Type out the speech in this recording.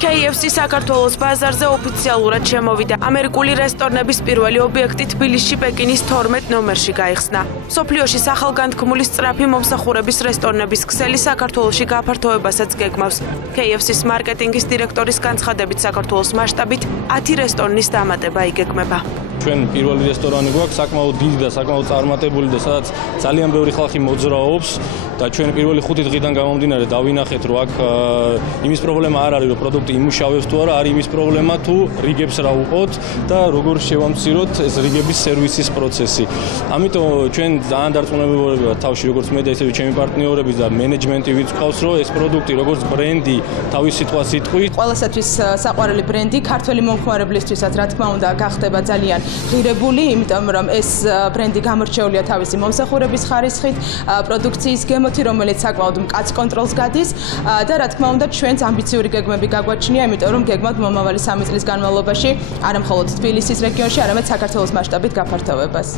KFC საქართველოს ბაზარზე ოფიციალურად შემოვიდა. ამერიკული რესტორნების პირველი ობიექტი თბილისში პეკინის 12 ნომერში გაიხსნა. სოფლიოში სახალგანთქმული სწრაფი მომსახურების რესტორნების ქსელი საქართველოში გაფართოებასაც გეგმავს. KFC-ის მარკეტინგის დირექტორის განცხადებით საქართველოს მასშტაბით 10 რესტორნის დამატება იგეგმება. ჩვენ პირველი რესტორანი გვაქვს, საკმაოდ დიდი და საკმაოდ წარმატებული და სადაც ძალიან ბევრი ხალხი მოძრაობს და ჩვენ პირველი 5 დღიდან გამომდინარე დავინახეთ, რომ აქ იმის პრობლემა არ არის, რომ პროდუქტი იმუშავებს თუ არა, არის იმის პრობლემა თუ რიგებს რა უყოთ და როგორ შევამციროთ ეს რიგების სერვისის პროცესი. ამიტომ ჩვენ ძალიან დარწმუნებული ვართ თავში, როგორც მე და ისევე ჩემი პარტნიორები და მენეჯმენტი ვიცვავს, რომ ეს პროდუქტი როგორც ბრენდი თავის სიტყვას იტყვით. ყველასათვის საყვარელი ბრენდი ქართველი მომხმარებლისთვისაც რა თქმა უნდა გახდება ძალიან ღირებული, იმიტომ რომ ეს ბრენდი გამორჩეულია თავისი მომსახურების ხარისხით, პროდუქციის გემოთი, რომელიც საკმაოდ მკაც კონტროლს გადის და რა თქმა უნდა ჩვენც ამბიციური გეგმები გაგვაჩნია, იმიტომ რომ გეგმავთ მომავალი 3 წლის განმავლობაში არა მხოლოდ თბილისის რეგიონში, არამედ საქართველოს მასშტაბით გაფართოვებას.